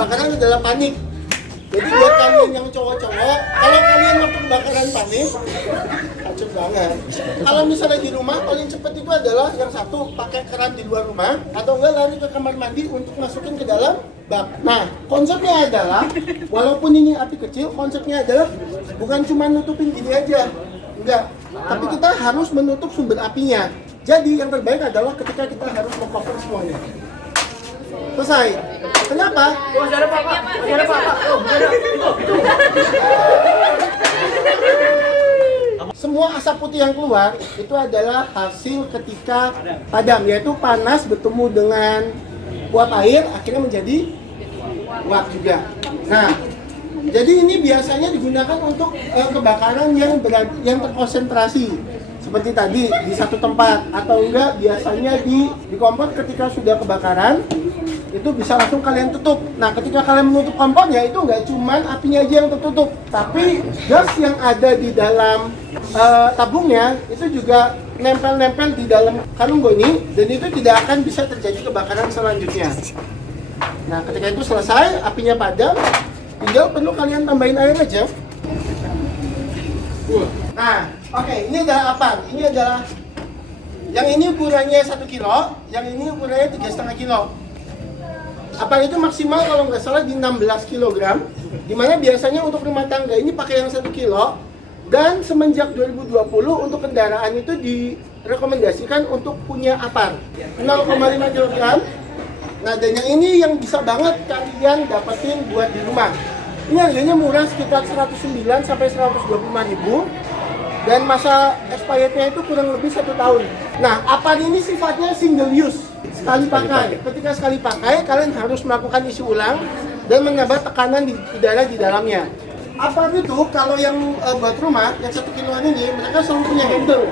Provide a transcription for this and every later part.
kebakaran adalah panik. Jadi buat kalian yang cowok-cowok, kalau kalian waktu kebakaran panik, kacau banget. Kalau misalnya di rumah, paling cepat itu adalah yang satu, pakai keran di luar rumah, atau enggak lari ke kamar mandi untuk masukin ke dalam bak. Nah, konsepnya adalah, walaupun ini api kecil, konsepnya adalah bukan cuma nutupin gini aja. Enggak, tapi kita harus menutup sumber apinya. Jadi yang terbaik adalah ketika kita harus meng-cover semuanya. Selesai. Kenapa? Masih ada Pak. Masih ada Pak. Semua asap putih yang keluar itu adalah hasil ketika padam, yaitu panas bertemu dengan uap air akhirnya menjadi uap juga. Nah, jadi ini biasanya digunakan untuk kebakaran yang terkonsentrasi. Seperti tadi di satu tempat atau enggak biasanya di kompor ketika sudah kebakaran itu bisa langsung kalian tutup. Nah, ketika kalian menutup kompornya itu enggak cuman apinya aja yang tertutup, tapi gas yang ada di dalam tabungnya itu juga nempel-nempel di dalam karung ini dan itu tidak akan bisa terjadi kebakaran selanjutnya. Nah, ketika itu selesai, apinya padam, tinggal perlu kalian tambahin air aja. Nah, oke, ini adalah apa? Ini adalah yang ini ukurannya 1 kilo, yang ini ukurannya 3,5 kilo. Apa itu maksimal kalau nggak salah di 16 kg, dimana biasanya untuk rumah tangga ini pakai yang 1 kilo, dan semenjak 2020 untuk kendaraan itu direkomendasikan untuk punya apar 0,5 kg. Nah, dan yang ini yang bisa banget kalian dapetin buat di rumah. Ini harganya murah, sekitar 109 sampai 125.000 dan masa expirednya itu kurang lebih 1 tahun. Nah, apar ini sifatnya single use, sekali pakai. Ketika sekali pakai, kalian harus melakukan isi ulang dan menambah tekanan di udara di dalamnya. Apar itu kalau yang buat rumah, yang 1 kiloan ini, mereka selalu punya handle.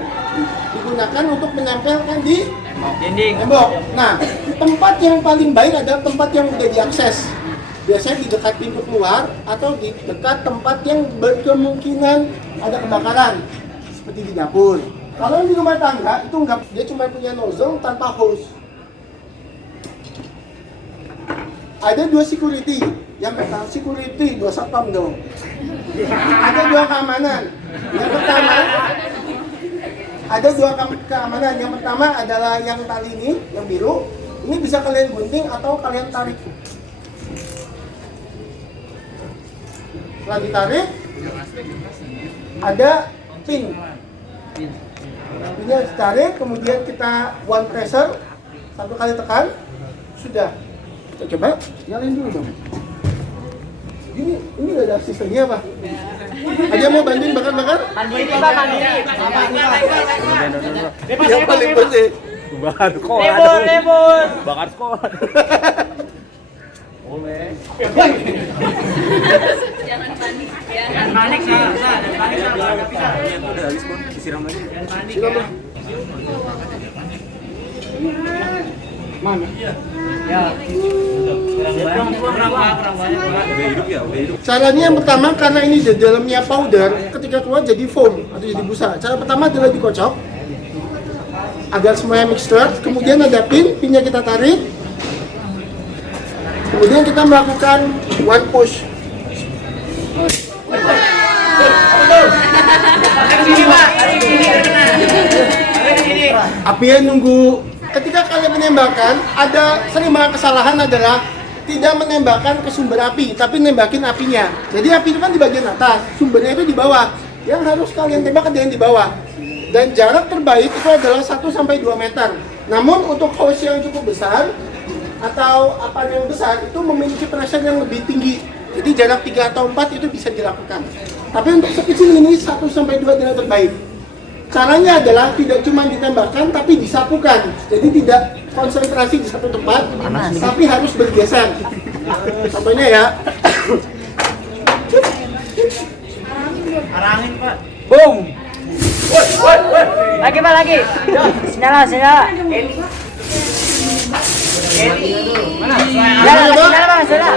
Digunakan untuk menempelkan di Dinding. tembok. Nah, tempat yang paling baik adalah tempat yang udah diakses. Biasanya di dekat pintu keluar atau di dekat tempat yang berkemungkinan ada kebakaran, seperti di dapur. Kalau di rumah tangga itu enggak, dia cuma punya nozzle tanpa hose. Ada 2 security, yang pertama security 2 satpam dong. Ada 2 keamanan. Yang pertama ada 2 keamanan. Yang pertama adalah yang tali ini, yang biru. Ini bisa kalian gunting atau kalian tarik. Setelah ditarik, ada pin. Pinnya ditarik, kemudian kita one pressure, 1 kali tekan, sudah. Kita coba, nyalain dulu dong. Ini nggak ada asistennya apa? Ada yang mau bantuin bakar-bakar? Mandiri Pak, mandiri. Yang paling bersih. Bakar skor. Lebur. Bakar skor. Boleh. Jangan panik ya. Jangan panik, Sa. Jangan panik, Sa. Nggak bisa. Udah habis, Bon. Disiram lagi. Jangan panik. Siram Ya. lah. Mana? Ya. Kurang banyak. Udah hidup ya, udah hidup. Caranya yang pertama, karena ini di dalamnya powder, ketika keluar jadi foam atau jadi busa. Cara pertama adalah dikocok agar semuanya mixture. Kemudian ada pinnya kita tarik. Kemudian kita melakukan one push. Apinya nunggu. Ketika kalian menembakkan, ada sering banget kesalahan adalah tidak menembakkan ke sumber api, tapi nembakin apinya. Jadi api itu kan di bagian atas, sumbernya itu di bawah. Yang harus kalian tembak adalah yang di bawah. Dan jarak terbaik itu adalah 1-2 meter. Namun untuk hose yang cukup besar atau apa yang besar itu memiliki pressure yang lebih tinggi. Jadi jarak 3 atau 4 itu bisa dilakukan. Tapi untuk sekecil ini 1-2 adalah terbaik. Caranya adalah tidak cuma ditembakkan tapi disapukan. Jadi tidak konsentrasi di satu tempat, tapi harus bergeser. Contohnya ya. Arangin, Pak. Boom. Lagi, Pak, lagi. Sinyala. Mana? Sinyala, Pak, sinyala.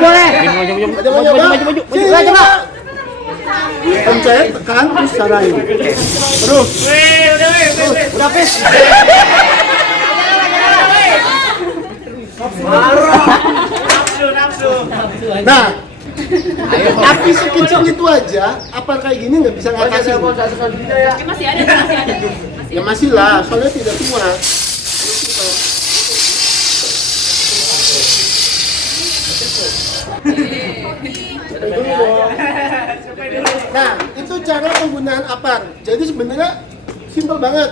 Boleh. Ada mau nyoba? Coba. Pencet, tekan, terus sarain. Terus. Udah, Pis. Nah, api sekecil itu aja, apa kayak gini nggak bisa ngatasin. Masih ada. Ya masih lah, soalnya tidak semua. Nah, itu cara penggunaan apar. Jadi sebenarnya simpel banget.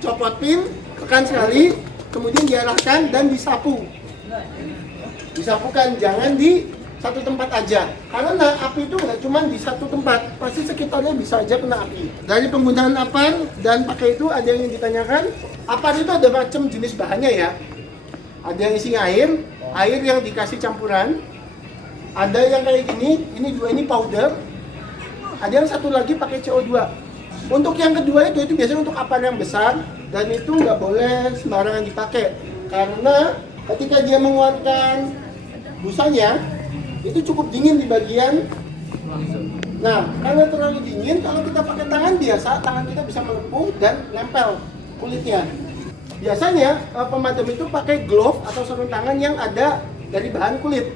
Copot pin, tekan sekali, kemudian diarahkan dan disapu. Disapukan, jangan di satu tempat aja. Karena api itu nggak cuma di satu tempat, pasti sekitarnya bisa aja kena api. Dari penggunaan apar dan pakai itu ada yang ditanyakan. Apar itu ada macam jenis bahannya ya. Ada yang isi air yang dikasih campuran. Ada yang kayak gini, ini powder. Ada yang satu lagi pakai CO2. Untuk yang kedua itu biasanya untuk apar yang besar dan itu nggak boleh sembarangan dipakai karena ketika dia mengeluarkan busanya itu cukup dingin di bagian. Nah, karena terlalu dingin, kalau kita pakai tangan biasa, tangan kita bisa melempung dan nempel kulitnya. Biasanya pemadam itu pakai glove atau sarung tangan yang ada dari bahan kulit.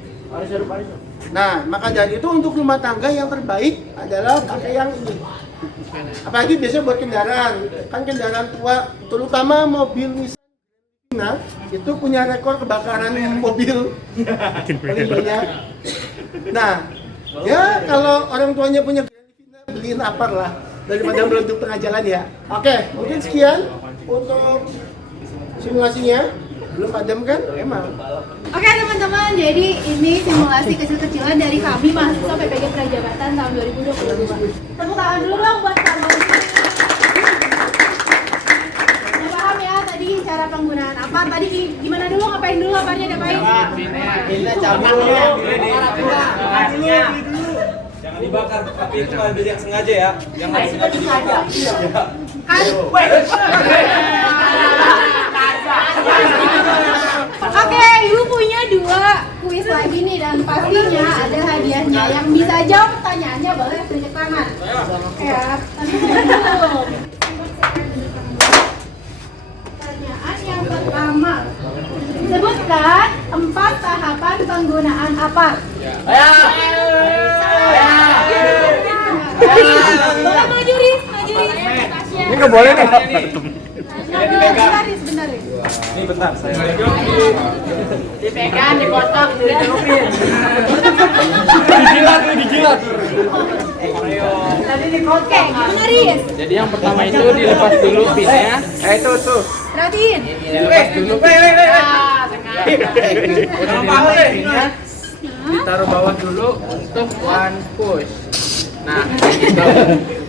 Nah, maka dari itu untuk rumah tangga yang terbaik adalah pakai yang ini. Apalagi biasanya buat kendaraan, kan kendaraan tua, terutama mobil Nissan itu punya rekor kebakaran mobil paling banyak. Nah, ya kalau orang tuanya punya beliin apar lah daripada meletup tengah jalan ya. Oke, mungkin sekian untuk simulasinya. Belum padam kan? Emang. Oke teman-teman, jadi ini simulasi kecil-kecilan dari kami mahasiswa PPG Prajabatan tahun 2022. Tepuk tangan dulu dong buat kamu. Udah paham ya tadi cara penggunaan apa? Tadi gimana dulu? Ngapain dulu? Aparnya ngapain? Kita cabut dulu. Jangan dibakar, tapi itu ambil yang sengaja ya. Jangan sengaja dibakar. Kan? Oke, Ibu punya 2 kuis lagi nih dan pastinya ada hadiahnya. Yang bisa jawab pertanyaannya boleh tunjuk tangan. Ya, tapi dulu. Pertanyaan yang pertama. Sebutkan 4 tahapan penggunaan apar. Boleh majuris. Ini nggak boleh nih. Sebentar. Ini bentar, saya. Dipegang, dipotong, dicelupin. Dijilat. Tadi Oke, gimana Riz? Jadi yang pertama itu dilepas dulu pinnya. Itu tuh. Perhatiin. Dilepas dulu. Udah dilepas pinnya. Ditaruh bawah dulu untuk one push. Nah, gitu.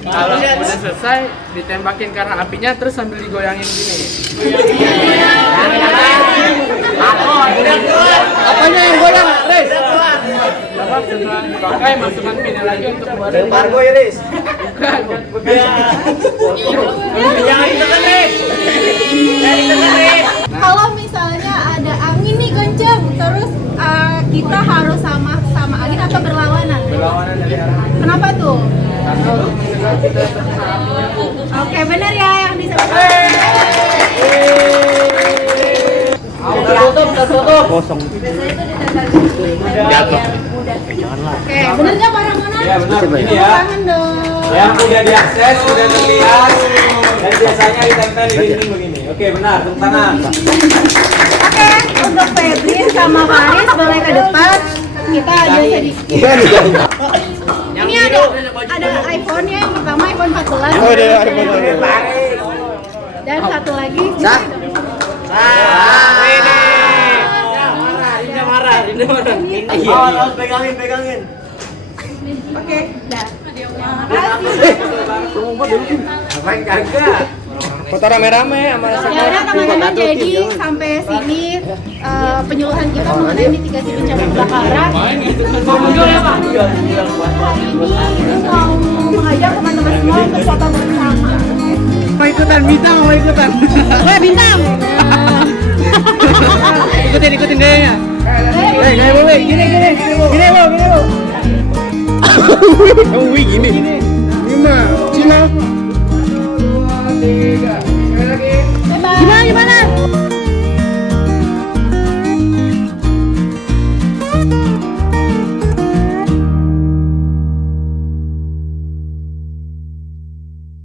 Kalau udah selesai, ditembakin karena apinya terus sambil digoyangin gini. Apanya yang goyang, Riz? Bapak setelah dipakai, masukkan pinnya lagi untuk keluarin. Embargo ya, Riz? Bukan. Jangan ditekan, Riz. Jangan ditekan, Riz. Kalau misalnya ada angin nih kenceng, terus kita harus sama angin atau berlawanan? Berlawanan dari arah angin. Kenapa tuh? Karena untuk mencegah kita terkena apinya. Oke, benar ya yang disebut. Tertutup. Kosong. Biasanya itu ditempel biar mudah. Oke, benar nggak barang mana? Ya benar, ini Tepuk ya. tangan dong. Yang mudah diakses, mudah terlihat, dan biasanya ditempel di dinding begini. Oke, benar, tepuk tangan. Oke, untuk Febri sama Faris boleh ke depan. Kita aja sedikit. Ini ada iPhone-nya yang pertama iPhone 14. Oh, ada iPhone 14. Dan satu lagi. Ini marah. Awas, pegangin. Oke, dah. Makasih. Ngapain kagak? Foto rame-rame sama Ya udah teman-teman, jadi sampai sini penyuluhan kita mengenai mitigasi bencana kebakaran. Hari ini mau mengajak teman-teman semua untuk foto bersama. Mau ikutan bintang, mau ikutan. Bintang. Ikutin gayanya. Gaya boleh. Gini lo. Gini lo. Wih, gini. Ini mah